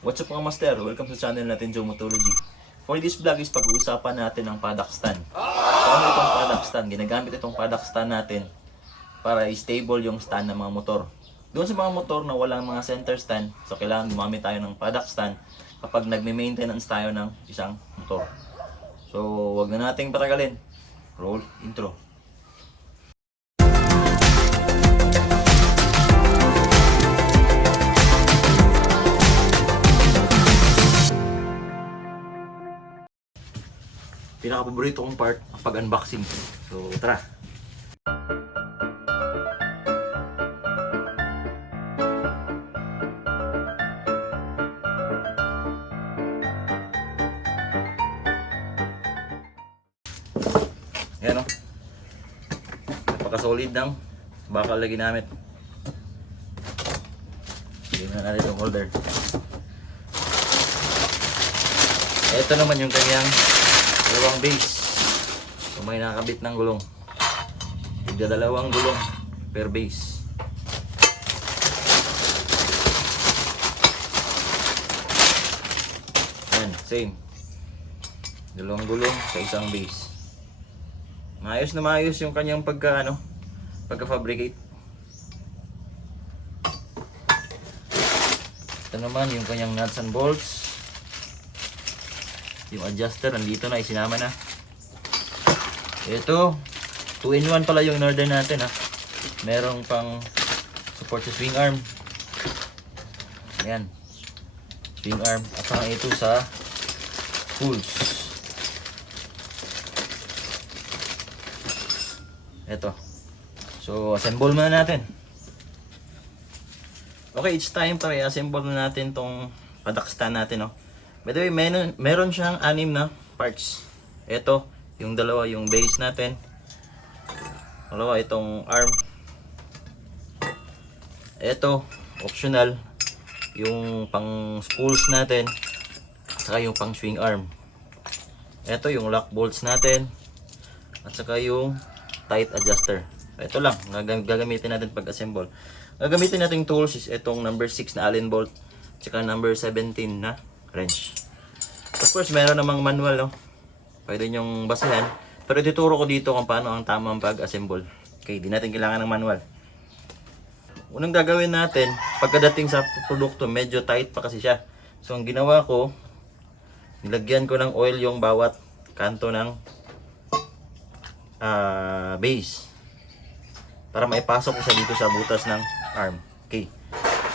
What's up mga master? Welcome sa channel natin, Geomotology. For this vlog is pag-uusapan natin ang paddock stand. So ano itong paddock stand? Ginagamit itong paddock stand natin para stable yung stand ng mga motor. Doon sa mga motor na walang mga center stand, so kailangan gumamit tayo ng paddock stand kapag nagme-maintenance tayo ng isang motor. So wag na nating patagalin. Roll intro. Pinaka-paborito kong part, ang pag-unboxing. So, tara! Yan o. Napaka-solid ng bakal na ginamit. Tingnan natin itong holder. Ito naman yung kanyang dalawang base. So may nakakabit ng gulong. Dalawang gulong per base. Yan, same. Dalawang gulong sa isang base. Maayos na maayos yung kanyang pagka-fabricate. Ito naman yung kanyang nuts and bolts. Yung adjuster, nandito na, isinama na. Ito, 2-in-1 pala yung in-order natin ha. Merong pang support sa swing arm. Ayan. Swing arm. At saka ito sa tools. Ito. So, assemble muna natin. Okay, it's time para i-assemble na natin tong paddock stand natin, no? By the way, meron siyang 6 na parts. Ito, yung dalawa, yung base natin. Dalawa, itong arm. Ito, optional, yung pang spools natin. Saka yung pang swing arm. Ito, yung lock bolts natin. At saka yung tight adjuster. Ito lang, gagamitin natin pag-assemble. Gagamitin natin tools is itong number 6 na Allen bolt. Saka number 17 na wrench. Of course, meron namang manual, no? Pwede nyong basahan. Pero ituturo ko dito kung paano ang tamang pag-assemble. Okay, di natin kailangan ng manual. Unang gagawin natin, pagkadating sa produkto, medyo tight pa kasi siya. So, ang ginawa ko, nilagyan ko ng oil yung bawat kanto ng base. Para maipasok ko siya dito sa butas ng arm. Okay,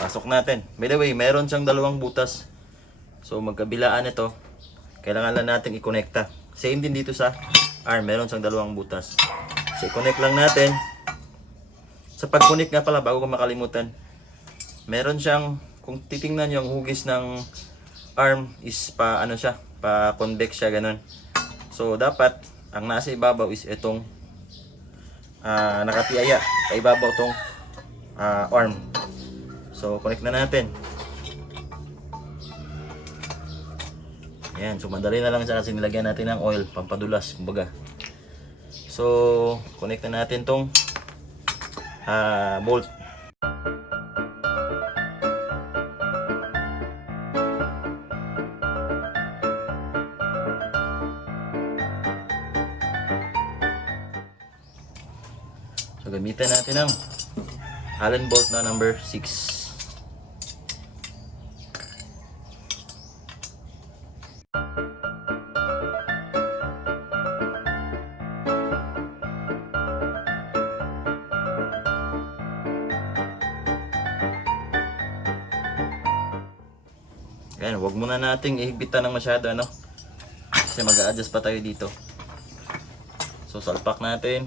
pasok natin. By the way, meron siyang dalawang butas. So magkabilaan ito, kailangan lang natin i-connecta. Same din dito sa arm, meron siyang dalawang butas. So i-connect lang natin. Sa pag-connect nga pala, bago ko makalimutan, meron siyang, kung titingnan nyo, ang hugis ng arm is pa convex siya, ganun. So dapat, ang nasa ibabaw is itong nakatiyaya, ibabaw itong arm. So connect na natin. Ayan, so madali na lang siya kasi nilagyan natin ng oil, pampadulas, kumbaga. So, connect na natin tong bolt. So, gamitin natin ang Allen bolt na number 6. Ayan, wag muna nating ihigpitan ng masyado, ano? Kasi mag-a-adjust pa tayo dito. So, salpak natin.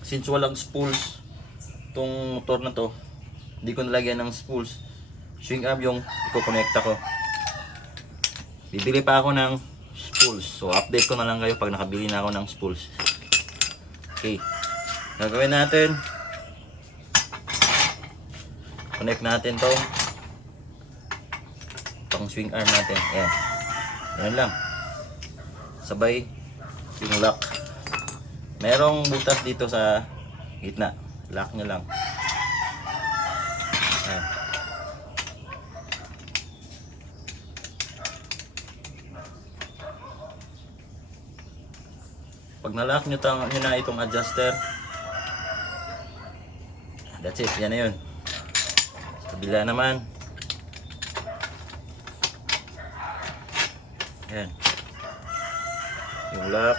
Since walang spools tong motor na to, hindi ko nalagyan ng spools. Swing arm yung iko-connecta ko. Bibili pa ako ng spools. So, update ko na lang kayo pag nakabili na ako ng spools. Okay. Gagawin natin, connect natin to pang swing arm natin. Ayan. Yan lang. Sabay yung lock. Merong butas dito sa gitna. Lock nyo lang. Ayan. Pag na-lock nyo na itong adjuster, that's it. Yan na yun. Sa kabila naman. Ayan. Yung lock.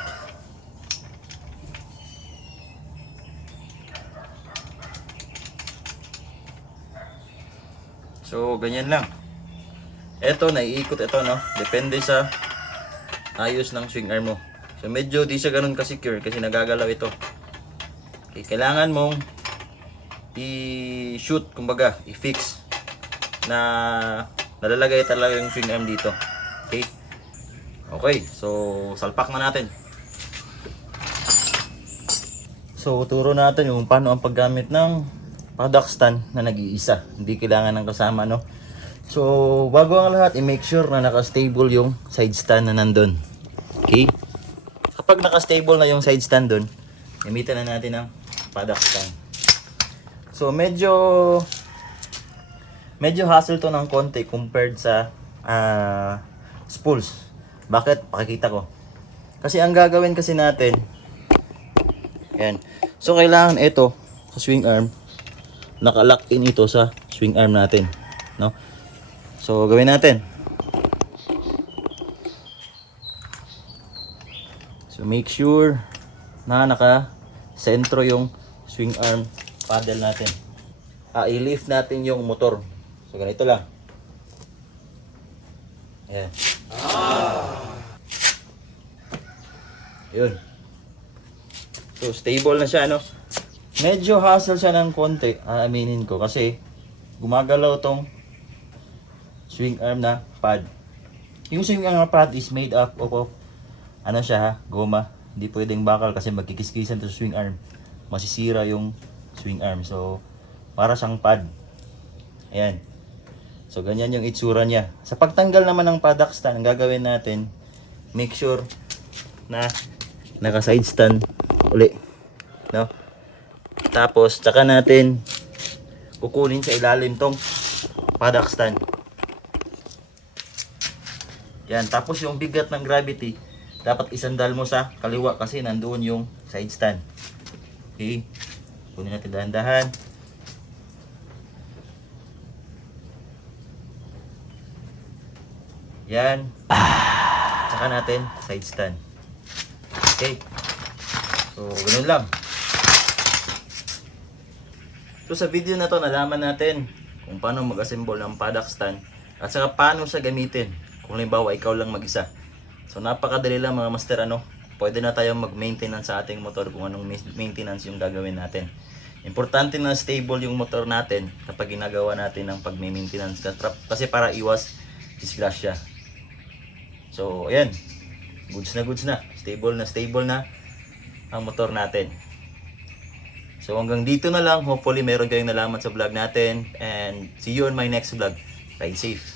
So, ganyan lang. Ito, naiikot ito, no? Depende sa ayos ng swing arm mo. So, medyo di siya ganun ka-secure kasi nagagalaw ito. Okay, kailangan mong i-shoot, kumbaga, i-fix na nalalagay talaga yung swing arm dito. Okay? Okay, so salpak na natin. So, turo natin yung paano ang paggamit ng paddock stand na nag-iisa. Hindi kailangan ng kasama, no? So, bago ang lahat, i-make sure na naka-stable yung side stand na nandun. Okay? Kapag naka-stable na yung side stand dun, gamitan na natin ang paddock stand. So, medyo hassle to ng konti compared sa spools. Bakit? Pakikita ko. Kasi ang gagawin kasi natin, yan. So, kailangan ito sa swing arm, naka-lock in ito sa swing arm natin, no? So, gawin natin. So, make sure na naka-sentro yung swing arm paddle natin. I-lift natin yung motor. So, ganito lang. Ayan. Yun. So, stable na siya, no? Medyo hassle siya ng konti, aaminin ko. Kasi, gumagalaw tong swing arm na pad. Yung swing arm na pad is made up of ano siya ha, goma. Hindi pwedeng bakal kasi magkikiskisan to sa swing arm. Masisira yung swing arm. So, para siyang pad. Ayan. So, ganyan yung itsura niya. Sa pagtanggal naman ng paddock stand, ang gagawin natin, make sure na naka-side stand uli. No? Tapos, tsaka natin kukunin sa ilalim tong paddock stand. Yan. Tapos, yung bigat ng gravity, dapat isandal mo sa kaliwa kasi nandoon yung side stand. Okay. Kunin natin dahan-dahan. Yan. Tsaka natin side stand. Okay. So, ganun lang. So, sa video na to, nalaman natin kung paano mag-assemble ng paddock stand at saka paano siya gamitin kung halimbawa ikaw lang mag-isa. So, napakadali lang mga master, ano? Pwede na tayong mag-maintenance sa ating motor kung anong maintenance yung gagawin natin. Importante na stable yung motor natin kapag ginagawa natin ng pag-maintenance kasi para iwas disgrasya. So, ayan. Goods na. Stable na ang motor natin. So, hanggang dito na lang. Hopefully, meron kayong nalaman sa vlog natin. And see you on my next vlog. Ride safe.